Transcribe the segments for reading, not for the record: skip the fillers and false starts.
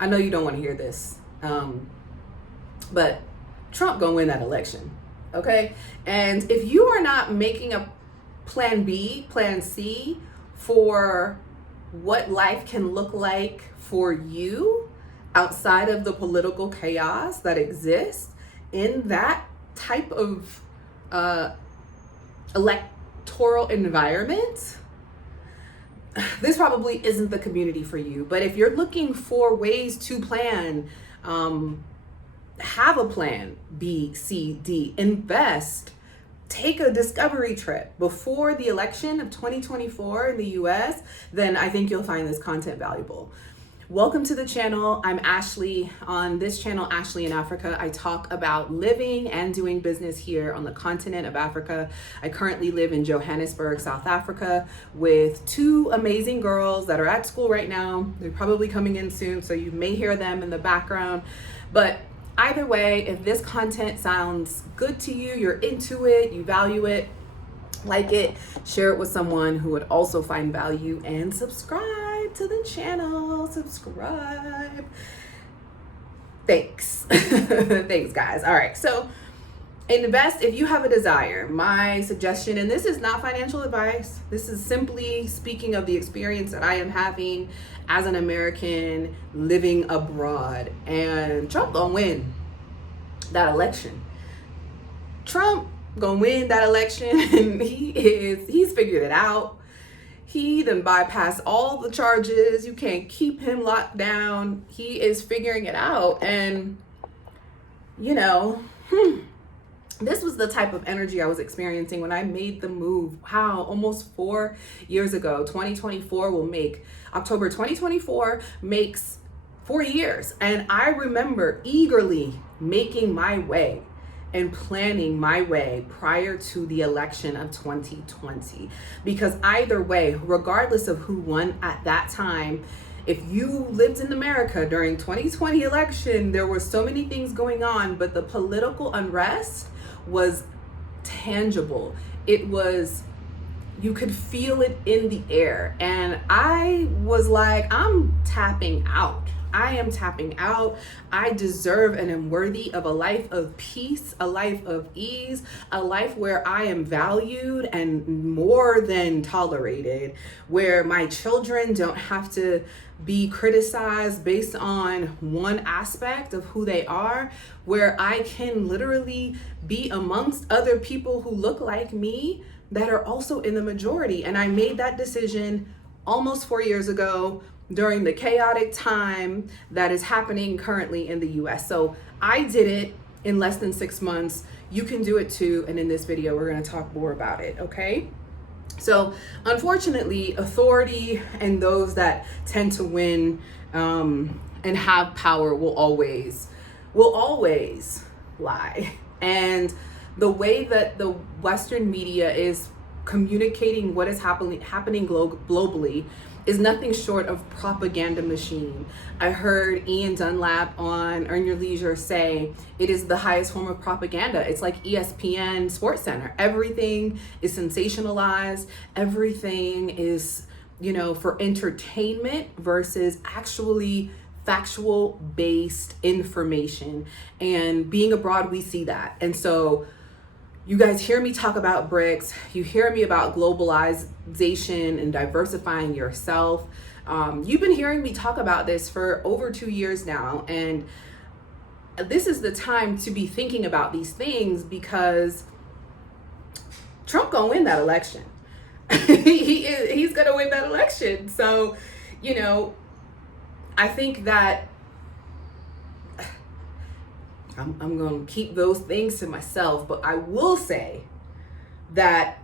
I know you don't want to hear this, but Trump gonna win that election, okay? And if you are not making a plan B, plan C for what life can look like for you outside of the political chaos that exists in that type of electoral environment, this probably isn't the community for you. But if you're looking for ways to plan, have a plan B, C, D, invest, take a discovery trip before the election of 2024 in the US, then I think you'll find this content valuable. Welcome to the channel. I'm Ashley. On this channel, Ashley in Africa, I talk about living and doing business here on the continent of Africa. I currently live in Johannesburg, South Africa, with two amazing girls that are at school right now. They're probably coming in soon, so you may hear them in the background. But either way, if this content sounds good to you, you're into it, you value it, like it, share it with someone who would also find value, and subscribe to the channel. Subscribe. Thanks. Thanks, guys. All right, so invest if you have a desire. My suggestion, and this is not financial advice, this is simply speaking of the experience that I am having as an American living abroad. And Trump gonna win that election. Trump gonna win that election, and he's figured it out. He then bypassed all the charges. You can't keep him locked down. He is figuring it out. And you know, this was the type of energy I was experiencing when I made the move. Wow, almost 4 years ago. 2024 will make, October 2024 makes 4 years. And I remember eagerly making my way and planning my way prior to the election of 2020. Because either way, regardless of who won at that time, if you lived in America during 2020 election, there were so many things going on, but the political unrest was tangible. It was, you could feel it in the air. And I was like, I'm tapping out. I am tapping out. I deserve and am worthy of a life of peace, a life of ease, a life where I am valued and more than tolerated, where my children don't have to be criticized based on one aspect of who they are, where I can literally be amongst other people who look like me that are also in the majority. And I made that decision almost 4 years ago during the chaotic time that is happening currently in the US. So I did it in less than 6 months. You can do it too. And in this video, we're gonna talk more about it, okay? So unfortunately, authority and those that tend to win and have power will always lie. And the way that the Western media is communicating what is happening globally is nothing short of propaganda machine. I heard Ian Dunlap on Earn Your Leisure say it is the highest form of propaganda. It's like ESPN Sports Center. Everything is sensationalized. Everything is, you know, for entertainment versus actually factual based information. And being abroad, we see that. And so you guys hear me talk about BRICS, you hear me about globalization and diversifying yourself. You've been hearing me talk about this for over 2 years now. And this is the time to be thinking about these things because Trump gonna win that election. He's gonna win that election. So, you know, I think that I'm going to keep those things to myself, but I will say that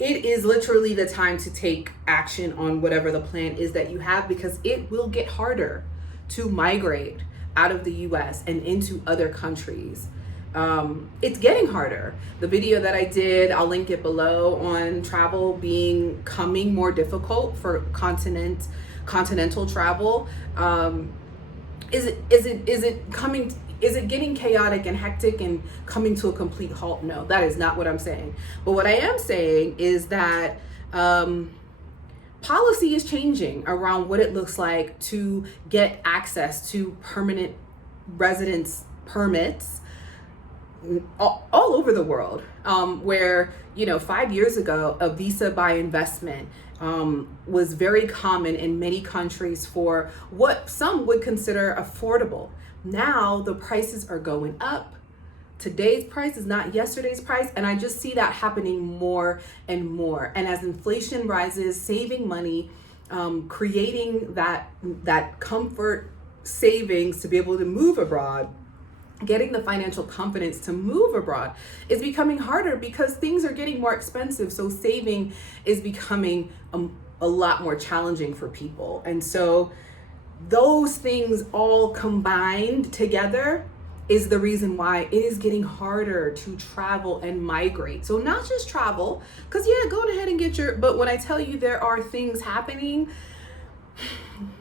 it is literally the time to take action on whatever the plan is that you have, because it will get harder to migrate out of the US and into other countries. It's getting harder. The video that I did, I'll link it below, on travel becoming more difficult for continental travel. Is it getting chaotic and hectic and coming to a complete halt? No, that is not what I'm saying. But what I am saying is that policy is changing around what it looks like to get access to permanent residence permits all over the world, where 5 years ago a visa by investment was very common in many countries for what some would consider affordable. Now the prices are going up. Today's price is not yesterday's price, and I just see that happening more and more. And as inflation rises, saving money, creating that comfort savings to be able to move abroad, getting the financial confidence to move abroad is becoming harder because things are getting more expensive. So saving is becoming a lot more challenging for people. And so those things all combined together is the reason why it is getting harder to travel and migrate. So not just travel, because go ahead and but when I tell you there are things happening,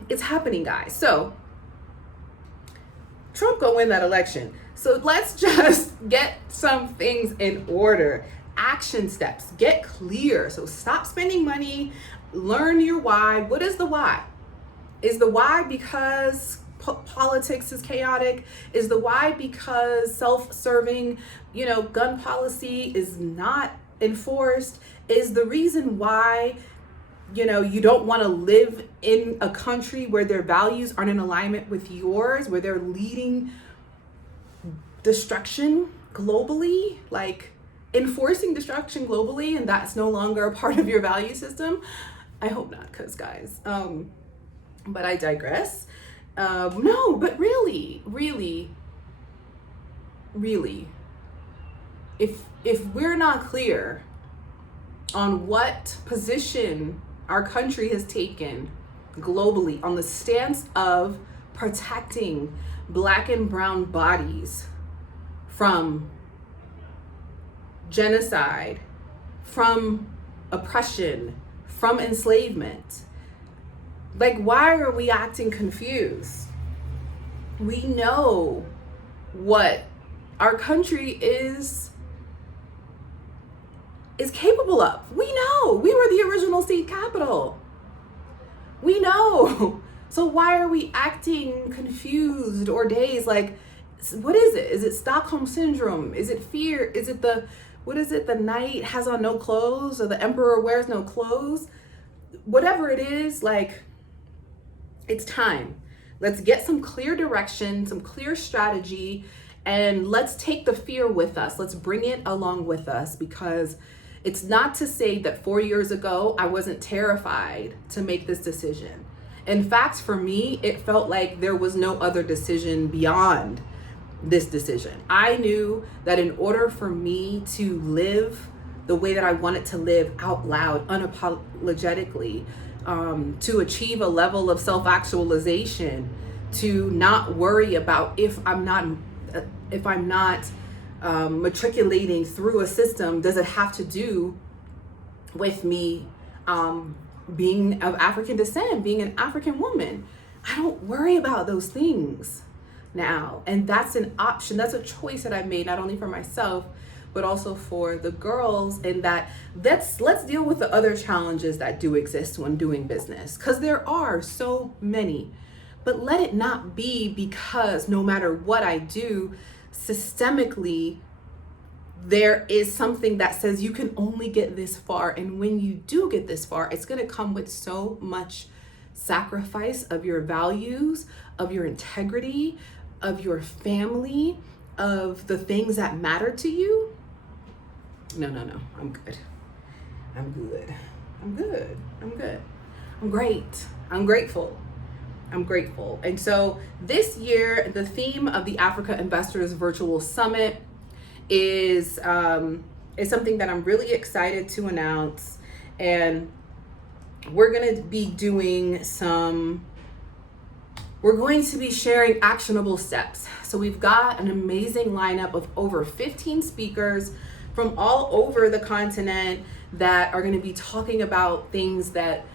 it's happening, guys. So Trump gonna win that election. So let's just get some things in order. Action steps, get clear. So stop spending money, learn your why. What is the why? Is the why because politics is chaotic? Is the why because self-serving, gun policy is not enforced? Is the reason why you don't want to live in a country where their values aren't in alignment with yours, where they're leading destruction globally, like enforcing destruction globally, and that's no longer a part of your value system? I hope not, because guys, but I digress. No, but really, if we're not clear on what position our country has taken globally on the stance of protecting Black and brown bodies from genocide, from oppression, from enslavement, why are we acting confused? We know what our country is capable of. We know we were the original state capital. We know. So why are we acting confused or dazed? What is it? Is it Stockholm syndrome? Is it fear? Is it the knight has on no clothes, or the emperor wears no clothes? Whatever it is, it's time. Let's get some clear direction, some clear strategy, and let's take the fear with us. Let's bring it along with us, because it's not to say that 4 years ago I wasn't terrified to make this decision. In fact, for me, it felt like there was no other decision beyond this decision. I knew that in order for me to live the way that I wanted to live out loud, unapologetically, to achieve a level of self-actualization, to not worry about if I'm not matriculating through a system, does it have to do with me being of African descent, being an African woman? I don't worry about those things now. And that's an option, that's a choice that I made, not only for myself, but also for the girls. And let's deal with the other challenges that do exist when doing business, because there are so many. But let it not be because no matter what I do, systemically, there is something that says you can only get this far. And when you do get this far, it's going to come with so much sacrifice of your values, of your integrity, of your family, of the things that matter to you. No, I'm good. I'm great. I'm grateful. And so this year, the theme of the Africa Investors Virtual Summit is something that I'm really excited to announce. And we're going to be sharing actionable steps. So we've got an amazing lineup of over 15 speakers from all over the continent that are going to be talking about things that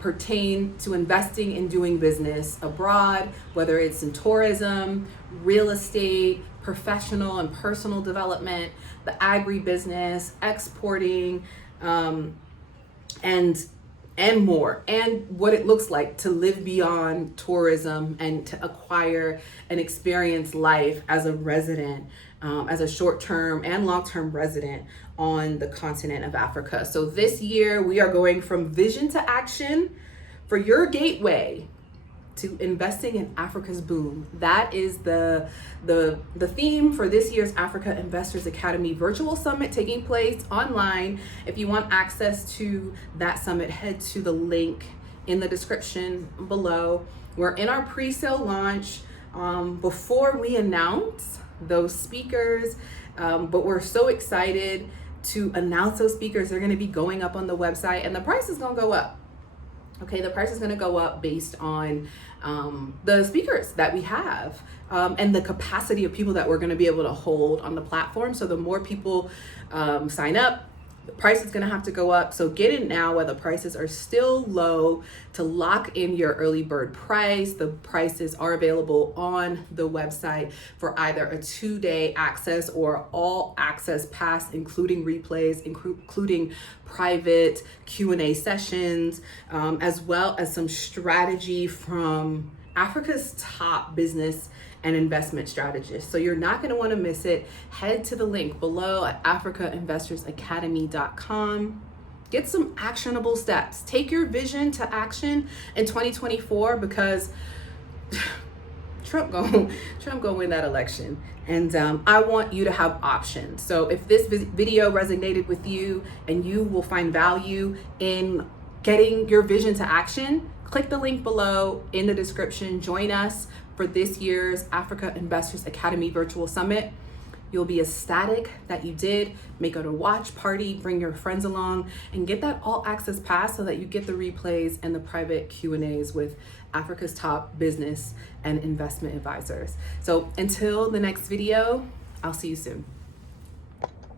pertain to investing and doing business abroad, whether it's in tourism, real estate, professional and personal development, the agribusiness, exporting, and and more, and what it looks like to live beyond tourism and to acquire and experience life as a resident, as a short-term and long-term resident on the continent of Africa. So this year we are going from vision to action for your gateway to investing in Africa's boom. That is the theme for this year's Africa Investors Academy Virtual Summit taking place online. If you want access to that summit, head to the link in the description below. We're in our pre-sale launch before we announce those speakers, but we're so excited to announce those speakers. They're going to be going up on the website, and the price is going to go up. Okay, the price is going to go up based on the speakers that we have and the capacity of people that we're going to be able to hold on the platform. So the more people sign up, the price is going to have to go up. So get in now while the prices are still low to lock in your early bird price. The prices are available on the website for either a 2-day access or all access pass, including replays, including private Q&A sessions, as well as some strategy from Africa's top business and investment strategists. So you're not going to want to miss it. Head to the link below at africainvestorsacademy.com. Get some actionable steps. Take your vision to action in 2024, because Trump gonna win that election, and I want you to have options. So if this video resonated with you and you will find value in getting your vision to action, click the link below in the description. Join us for this year's Africa Investors Academy Virtual Summit. You'll be ecstatic that you did. Make it a watch party, bring your friends along, and get that all access pass so that you get the replays and the private Q&As with Africa's top business and investment advisors. So until the next video, I'll see you soon.